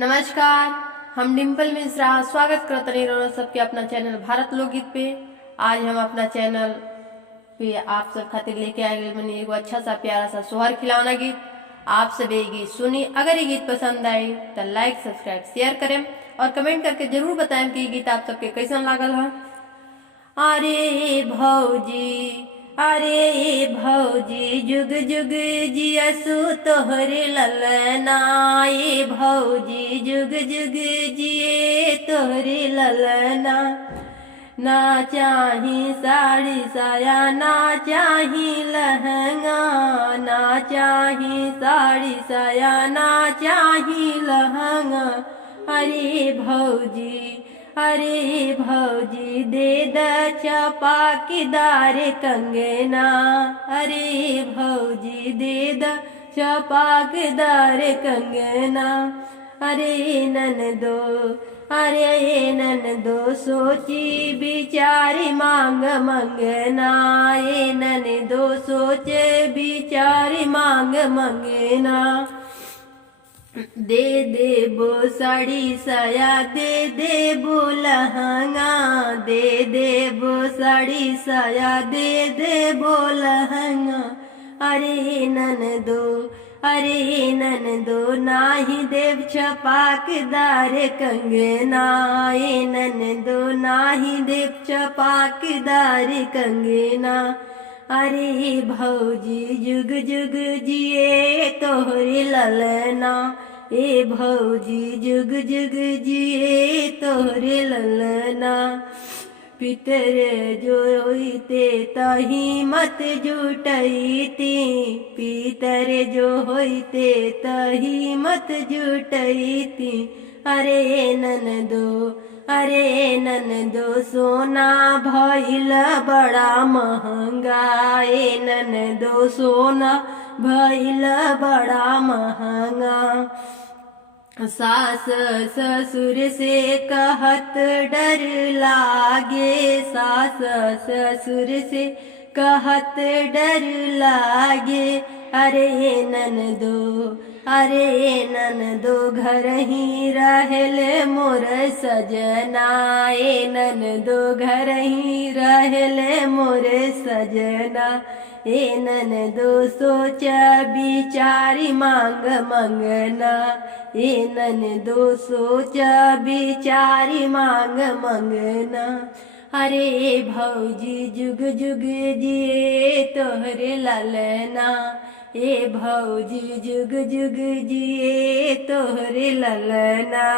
नमस्कार, हम डिम्पल मिश्रा स्वागत करते रही सबके अपना चैनल भारत लोकगीत पे। आज हम अपना चैनल पे आप सब खातिर लेके आए गए मैंने एगो अच्छा सा प्यारा सा सोहर खिलौना गीत। आप सब ये गीत सुनी, अगर ये गीत पसंद आए तो लाइक सब्सक्राइब शेयर करें और कमेंट करके जरूर बताएं कि ये गीत आप सबके कैसन लागल है। अरे भौजी, अरे भौजी, जुग जुग जियसु तोहरे ललना। ये भौजी, जुग जुग जिए तोहरे ललना। ना चाही साड़ी साया, ना चाही लहंगा, ना चाही साड़ी साया, ना चाही लहंगा। अरे भौजी, अरे भौजी, दे द चपाकीदार कंगना। अरे भौजी, दे द चपाकीदार कंगना। अरे ननदो, अरे ननदो, सोची बिचारी मांग मंगना। ये ननदो, सोचे बिचारी मांग मंगना। दे देबो साड़ी साया, दे देबो लहंगा, दे देबो साड़ी साया, दे देबो लहंगा। अरे ननदो, अरे ननदो, नाही देव चपाकदार कंगना। ये ननदो, नाही देव चपाकदार कंगना। अरे भौजी, जुग जुग जिए तोहरे ललना। ए भौजी, जुग जुग जिए तोहरे ललना। पितर जो होइते तही मत जुटैती, पितर जो होइते तही मत जुटैती। अरे ननदो, अरे ननदो, सोना भइल बड़ा महंगा। ए ननदो, सोना भइल बड़ा महंगा। सास ससुर से कहत डर लागे, सास ससुर से कहत डर लागे। अरे ननदो, अरे ननदो, घर ही रहले मोर सजना। ए ननदो, घर ही रहले मोर सजना। ए ननदो, सोच बिचारी मांग मंगना। ए ननदो, सोच बिचारी मांग मंगना। अरे भौजी, जुग जुग जिए तोहरे ललना। ए भौजी, जुग जुग जिए तोहरे ललना।